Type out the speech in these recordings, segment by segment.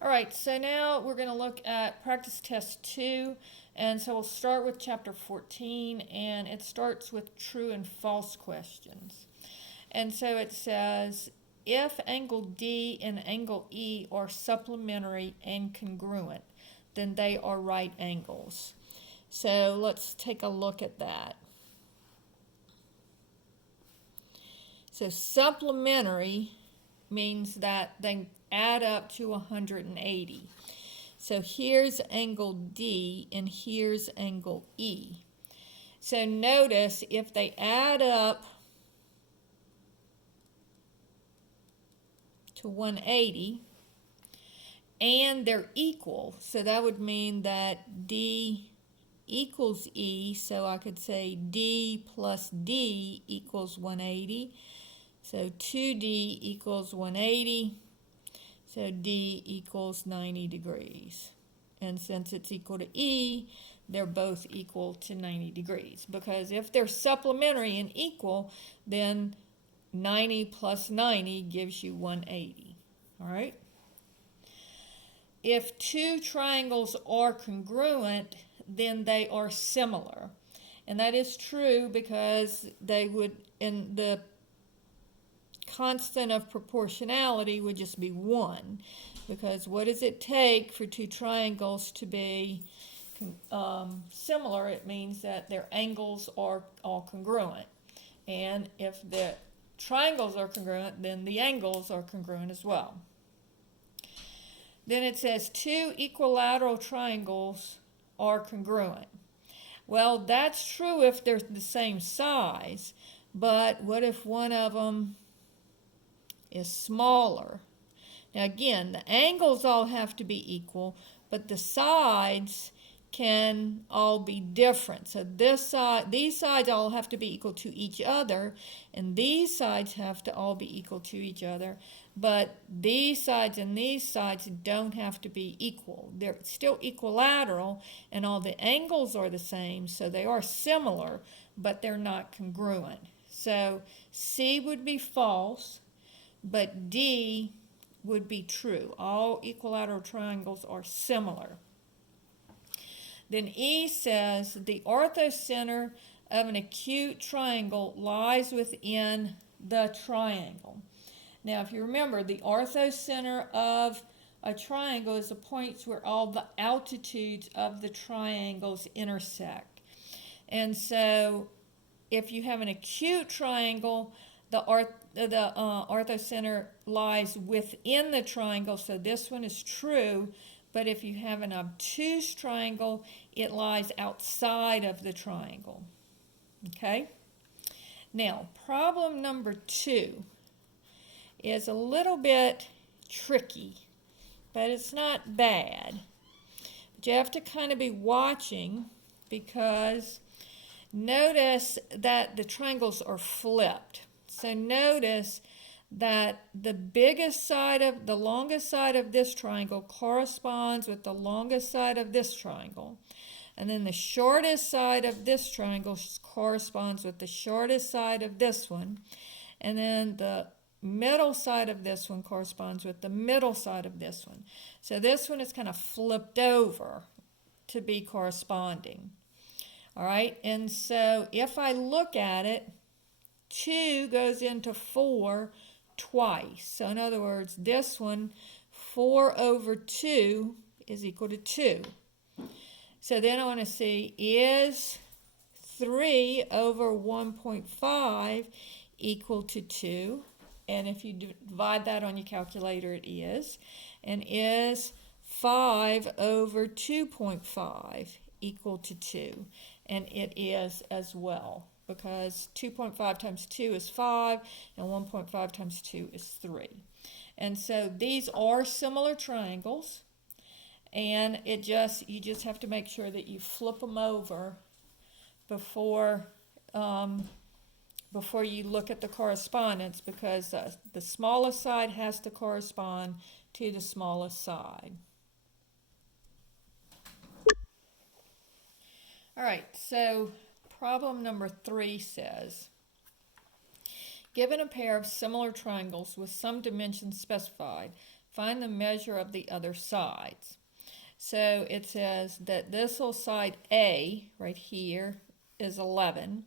All right, so now we're going to look at practice test 2. And so we'll start with chapter 14, and it starts with true and false questions. And so it says, if angle D and angle E are supplementary and congruent, then they are right angles. So let's take a look at that. So supplementary means that they add up to 180. So here's angle D and here's angle E. So notice if they add up to 180 and they're equal, so that would mean that D equals E, so I could say D plus D equals 180. So 2D equals 180. So D equals 90 degrees. And since it's equal to E, they're both equal to 90 degrees. Because if they're supplementary and equal, then 90 plus 90 gives you 180. All right? If two triangles are congruent, then they are similar. And that is true because they would, in the constant of proportionality would just be 1, because what does it take for two triangles to be similar? It means that their angles are all congruent, and if the triangles are congruent, then the angles are congruent as well. Then it says two equilateral triangles are congruent. Well, that's true if they're the same size, but what if one of them is smaller? Now again, the angles all have to be equal, but the sides can all be different. So this side, these sides all have to be equal to each other, and these sides have to all be equal to each other, but these sides and these sides don't have to be equal. They're still equilateral, and all the angles are the same, so they are similar, but they're not congruent. So C would be false, but D would be true. All equilateral triangles are similar. Then E says the orthocenter of an acute triangle lies within the triangle. Now, if you remember, the orthocenter of a triangle is the points where all the altitudes of the triangles intersect. And so if you have an acute triangle, the orthocenter lies within the triangle, so this one is true. But if you have an obtuse triangle, it lies outside of the triangle. Okay? Now, problem number 2 is a little bit tricky, but it's not bad. But you have to kind of be watching, because notice that the triangles are flipped. So notice that the biggest side of the longest side of this triangle corresponds with the longest side of this triangle, and then the shortest side of this triangle corresponds with the shortest side of this one, and then the middle side of this one corresponds with the middle side of this one. So this one is kind of flipped over to be corresponding. All right, and so if I look at it, 2 goes into 4 twice. So in other words, this one, 4 over 2 is equal to 2. So then I want to see, is 3 over 1.5 equal to 2? And if you divide that on your calculator, it is. And is 5 over 2.5 equal to 2? And it is as well, because 2.5 times 2 is 5, and 1.5 times 2 is 3. And so these are similar triangles, and you just have to make sure that you flip them over before you look at the correspondence, because the smallest side has to correspond to the smallest side. All right, so problem number 3 says, given a pair of similar triangles with some dimensions specified, find the measure of the other sides. So it says that this little side A right here is 11,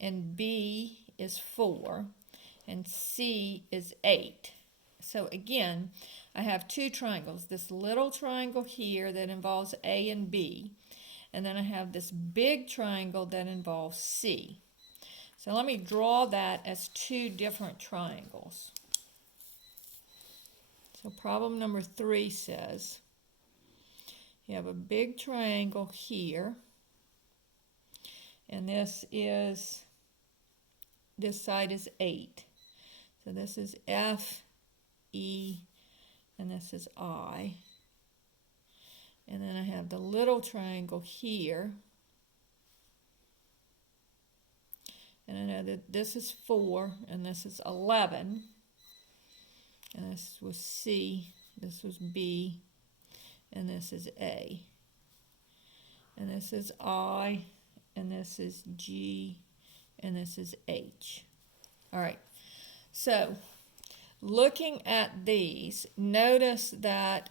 and B is 4, and C is 8. So again, I have two triangles, this little triangle here that involves A and B, and then I have this big triangle that involves C. So let me draw that as two different triangles. So problem number 3 says, you have a big triangle here, and this side is 8. So this is F, E, and this is I. And then I have the little triangle here. And I know that this is 4, and this is 11. And this was C, this was B, and this is A. And this is I, and this is G, and this is H. All right, so looking at these, notice that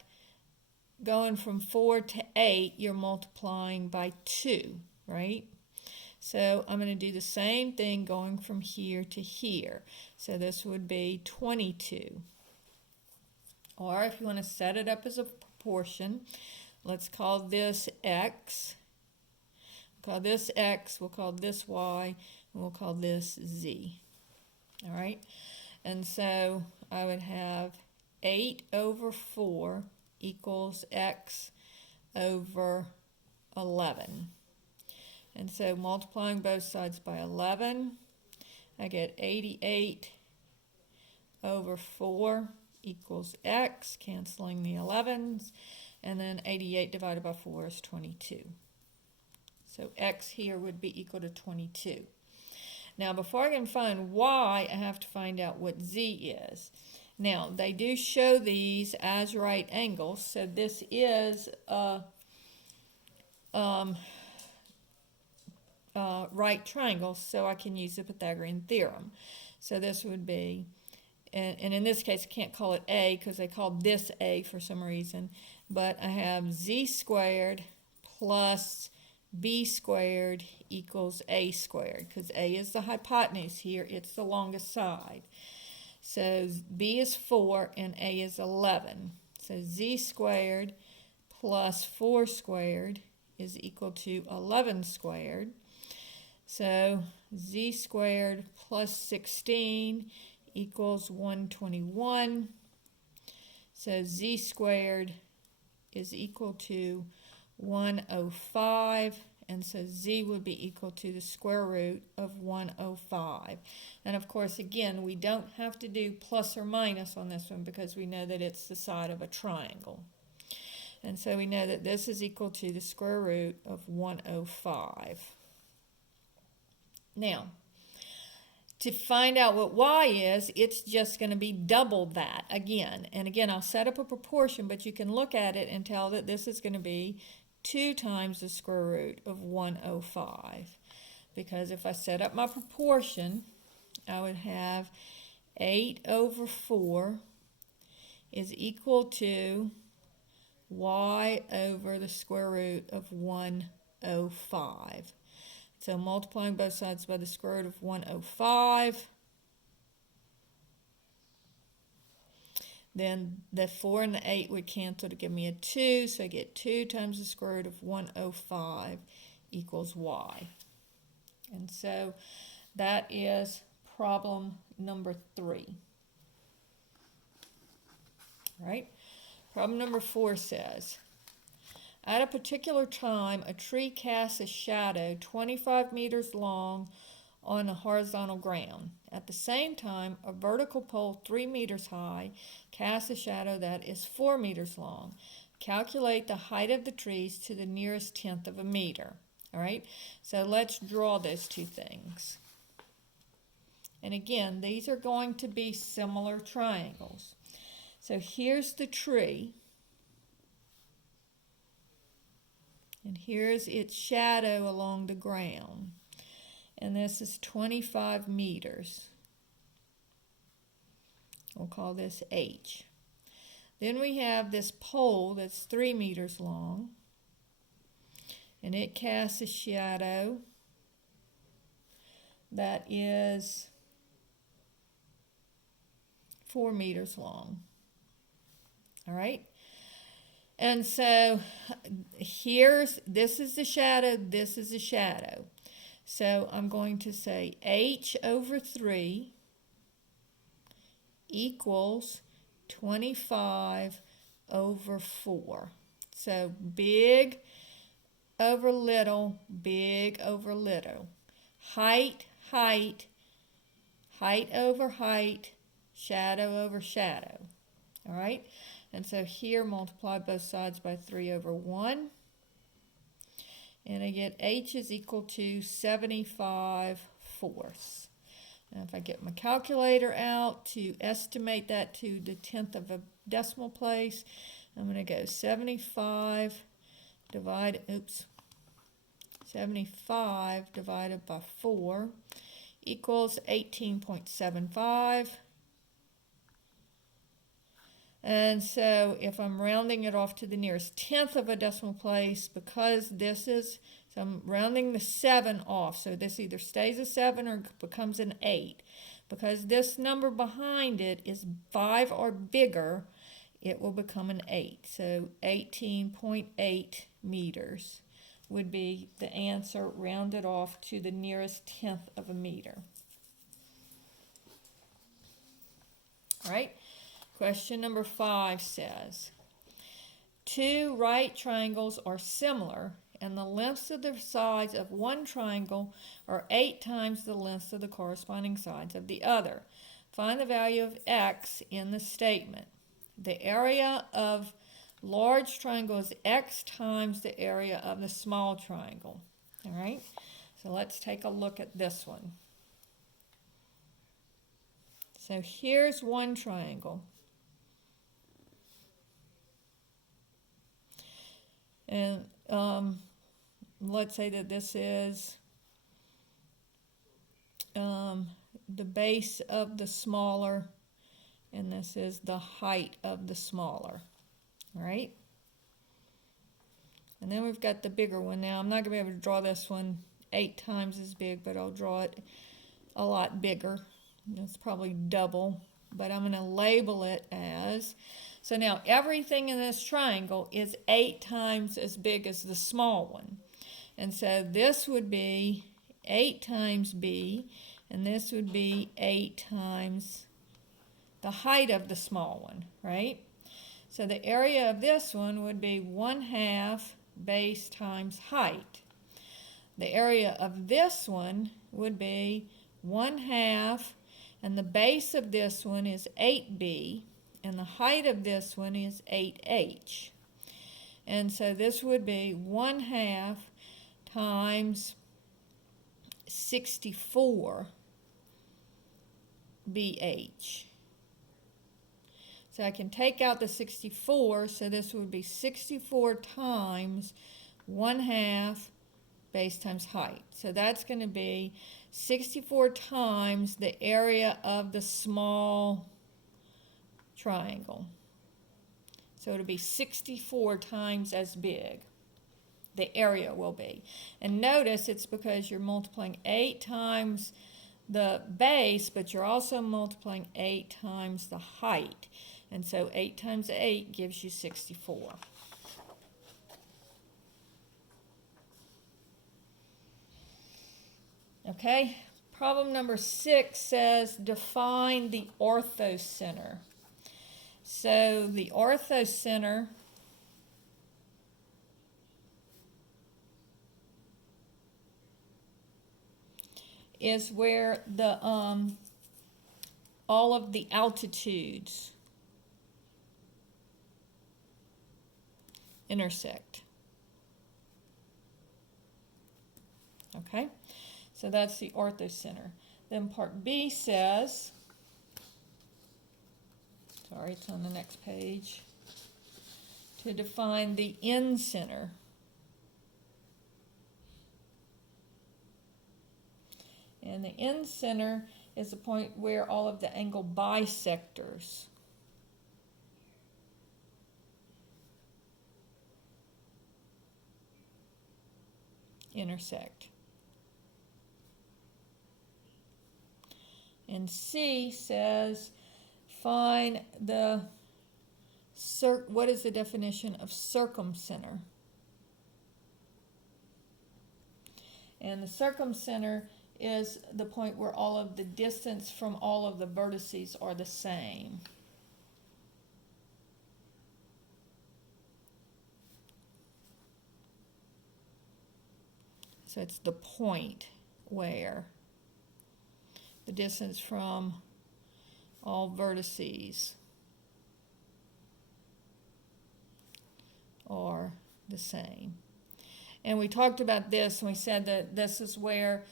going from 4 to 8, you're multiplying by 2, right? So I'm going to do the same thing going from here to here. So this would be 22. Or if you want to set it up as a proportion, let's call this X. We'll call this X, we'll call this Y, and we'll call this Z. All right? And so I would have 8 over 4 equals X over 11. And so multiplying both sides by 11, I get 88 over 4 equals X, canceling the 11s, and then 88 divided by 4 is 22. So X here would be equal to 22. Now before I can find Y, I have to find out what Z is. Now they do show these as right angles, so this is a right triangle, so I can use the Pythagorean theorem. So this would be, and in this case I can't call it A because they called this A for some reason, but I have Z squared plus B squared equals A squared, because A is the hypotenuse here, it's the longest side. So B is 4 and A is 11. So Z squared plus 4 squared is equal to 11 squared. So Z squared plus 16 equals 121. So Z squared is equal to 105, and so Z would be equal to the square root of 105. And of course, again, we don't have to do plus or minus on this one because we know that it's the side of a triangle. And so we know that this is equal to the square root of 105. Now, to find out what Y is, it's just going to be double that again. And again, I'll set up a proportion, but you can look at it and tell that this is going to be 2 times the square root of 105. Because if I set up my proportion, I would have 8 over 4 is equal to Y over the square root of 105. So multiplying both sides by the square root of 105. Then the 4 and the 8 would cancel to give me a 2. So I get 2 times the square root of 105 equals Y. And so that is problem number 3. All right? Problem number 4 says, at a particular time, a tree casts a shadow 25 meters long on a horizontal ground. At the same time, a vertical pole 3 meters high casts a shadow that is 4 meters long. Calculate the height of the trees to the nearest tenth of a meter. All right, so let's draw those two things. And again, these are going to be similar triangles. So here's the tree. And here's its shadow along the ground. And this is 25 meters. We'll call this H. Then we have this pole that's 3 meters long, and it casts a shadow that is 4 meters long. All right? And so this is the shadow, this is the shadow. So I'm going to say h over 3 equals 25 over 4. So big over little, big over little. Height, height, height over height, shadow over shadow. All right? And so here, multiply both sides by 3 over 1. And I get h is equal to 75/4. Now if I get my calculator out to estimate that to the 10th of a decimal place, I'm going to go 75 divided by 4 equals 18.75. And so if I'm rounding it off to the nearest 10th of a decimal place, because so I'm rounding the 7 off. So this either stays a 7 or becomes an 8. Because this number behind it is 5 or bigger, it will become an 8. So 18.8 meters would be the answer, rounded off to the nearest 10th of a meter. All right. Question number 5 says, 2 right triangles are similar, and the lengths of the sides of one triangle are 8 times the lengths of the corresponding sides of the other. Find the value of x in the statement. The area of large triangle is x times the area of the small triangle. All right, so let's take a look at this one. So here's one triangle. And let's say that this is the base of the smaller, and this is the height of the smaller. All right? And then we've got the bigger one. Now, I'm not going to be able to draw this one 8 times as big, but I'll draw it a lot bigger. It's probably double, but I'm going to label it as... So now everything in this triangle is 8 times as big as the small one. And so this would be 8 times b, and this would be 8 times the height of the small one, right? So the area of this one would be 1/2 base times height. The area of this one would be 1/2, and the base of this one is 8b, and the height of this one is 8h. And so this would be 1/2 times 64 BH. So I can take out the 64, so this would be 64 times 1/2 base times height. So that's going to be 64 times the area of the small triangle. So it'll be 64 times as big. The area will be. And notice it's because you're multiplying 8 times the base, but you're also multiplying 8 times the height. And so 8 times 8 gives you 64. Okay, problem number 6 says define the orthocenter. So the orthocenter is where the all of the altitudes intersect. Okay, so that's the orthocenter. Then part B says, sorry, it's on the next page, to define the end center. And the end center is the point where all of the angle bisectors intersect. And C says, find the what is the definition of circumcenter? And the circumcenter is the point where all of the distance from all of the vertices are the same. So it's the point where the distance from all vertices are the same. And we talked about this, and we said that this is where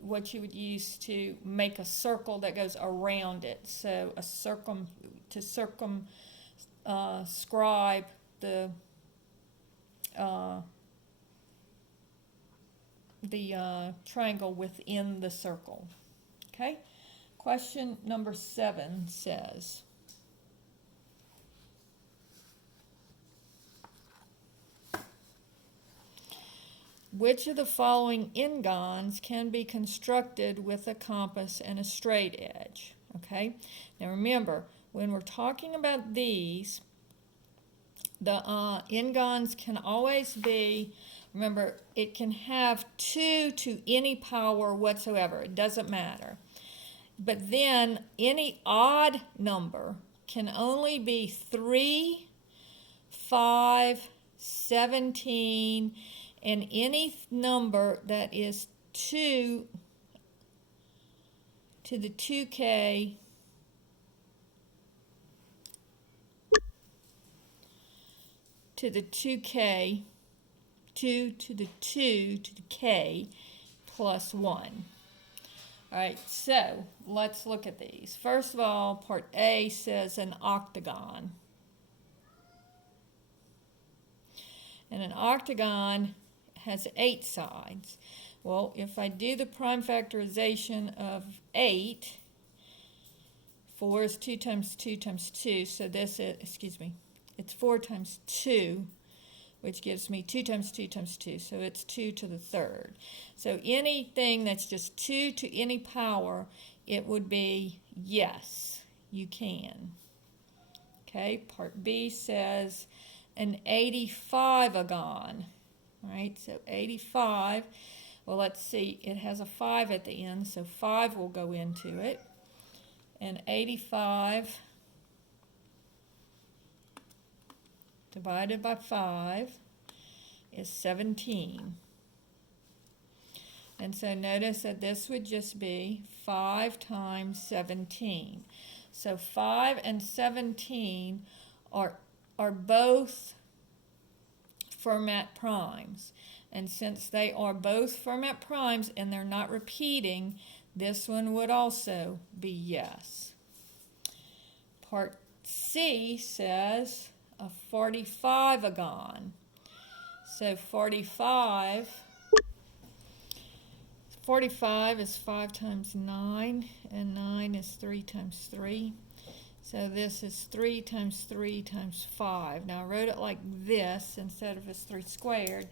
what you would use to make a circle that goes around it. So to circumscribe the triangle within the circle. Okay? Question number 7 says, which of the following n-gons can be constructed with a compass and a straight edge? Okay? Now remember, when we're talking about these, the n-gons can always be, remember, it can have 2 to any power whatsoever. It doesn't matter. But then any odd number can only be 3, 5, 17, and any number that is 2 to the 2k to the 2k, 2 to the 2 to the k plus 1. All right, so let's look at these. First of all, part A says an octagon. And an octagon has 8 sides. Well, if I do the prime factorization of 8, 4 is 2 times 2 times 2, so this is, it's 4 times 2, which gives me 2 times 2 times 2, so it's 2 to the 3rd. So anything that's just 2 to any power, it would be yes, you can. Okay, part B says an 85agon. All right, so 85, well, let's see, it has a 5 at the end, so 5 will go into it. And 85 divided by 5 is 17. And so notice that this would just be 5 times 17. So 5 and 17 are both Fermat primes. And since they are both Fermat primes and they're not repeating, this one would also be yes. Part C says a 45agon. So 45 is 5 times 9, and 9 is 3 times 3. So this is 3 times 3 times 5. Now I wrote it like this instead of as 3 squared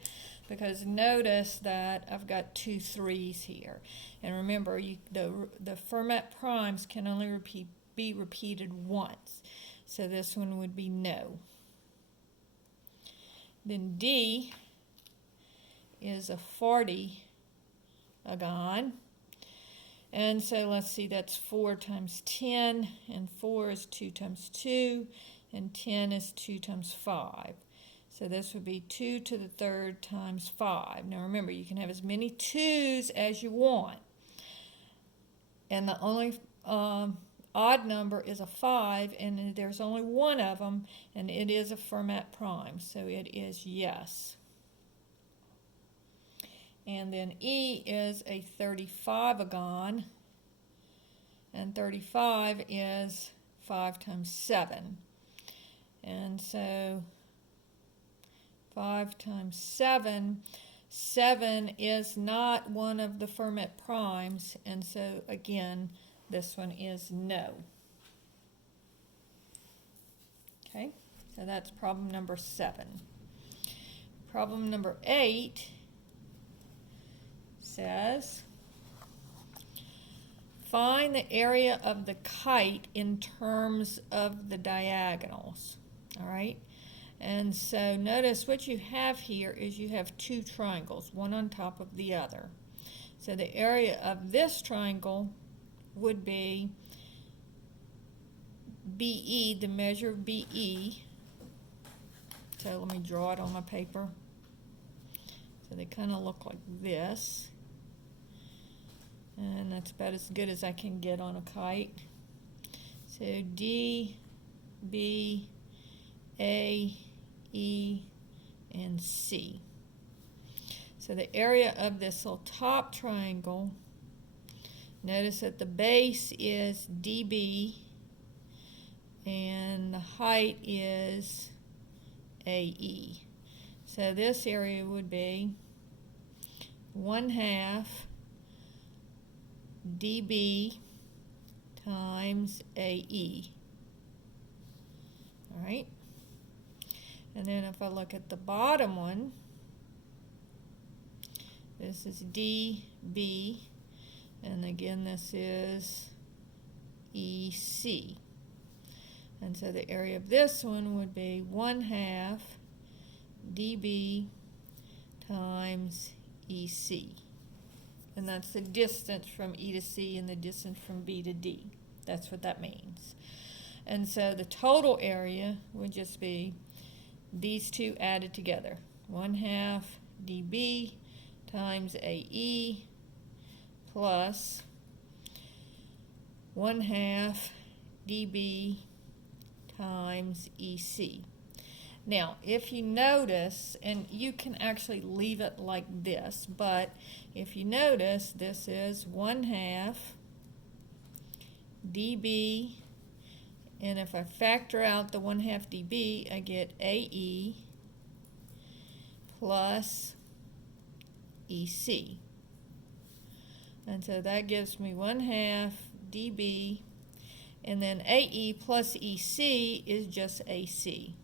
because notice that I've got 2 3's here. And remember, the Fermat primes can only be repeated once. So this one would be no. Then D is a 40agon. And so let's see, that's 4 times 10, and 4 is 2 times 2, and 10 is 2 times 5. So this would be 2 to the 3rd times 5. Now remember, you can have as many 2's as you want. And the only odd number is a 5, and there's only one of them, and it is a Fermat prime, so it is yes. And then E is a 35agon, and 35 is 5 times 7. And so 5 times 7, 7 is not one of the Fermat primes, and so again, this one is no. Okay, so that's problem number 7. Problem number 8 says, find the area of the kite in terms of the diagonals. All right? And so notice what you have here is you have two triangles, one on top of the other. So the area of this triangle would be BE, the measure of BE. So let me draw it on my paper. So they kind of look like this. And that's about as good as I can get on a kite. So D, B, A, E, and C. So the area of this little top triangle, notice that the base is DB and the height is AE. So this area would be 1/2 DB times AE. All right. And then if I look at the bottom one, this is DB, and again this is EC. And so the area of this one would be 1/2 DB times EC. And that's the distance from E to C and the distance from B to D. That's what that means. And so the total area would just be these two added together. 1/2 DB times AE plus 1/2 DB times EC. Now, if you notice, and you can actually leave it like this, but if you notice, this is 1/2 DB, and if I factor out the 1/2 DB, I get AE plus EC. And so that gives me 1/2 DB, and then AE plus EC is just AC.